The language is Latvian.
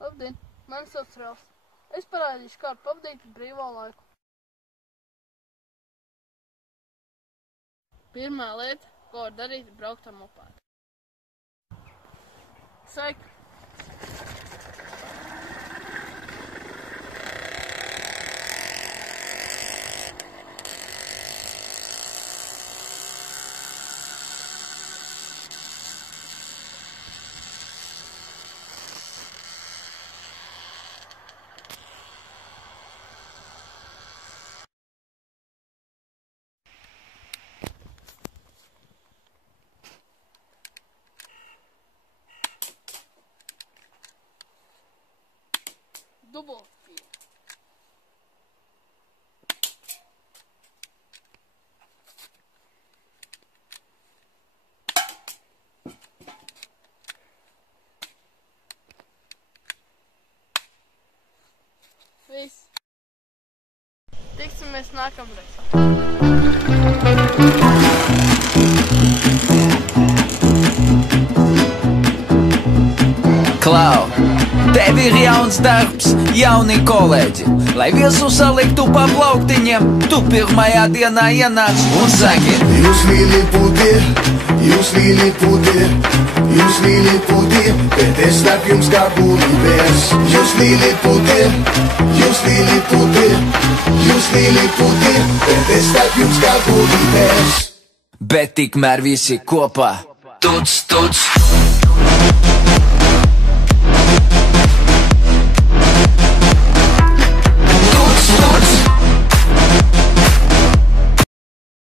Labdien, mani sauc Ralfs. Es parādīšu, kā pavadīt brīvo laiku. Pirmā lieta, ko var darīt, ir braukt ar mopēdu. Sveiki! Dubultpīle. Viss. Tiksimies nākamreiz. Klau, tev ir jauns darbs, jauni kolēģi. Lai visu saliktu pa plauktiņiem, tu pirmajā dienā ienāc un saki: Jūs Lilipūti, bet es starp jums kā gulibērs. Jūs Lilipūti, bet es starp jums kā gulibērs. Bet tikmēr visi kopā. Tuc, tuc.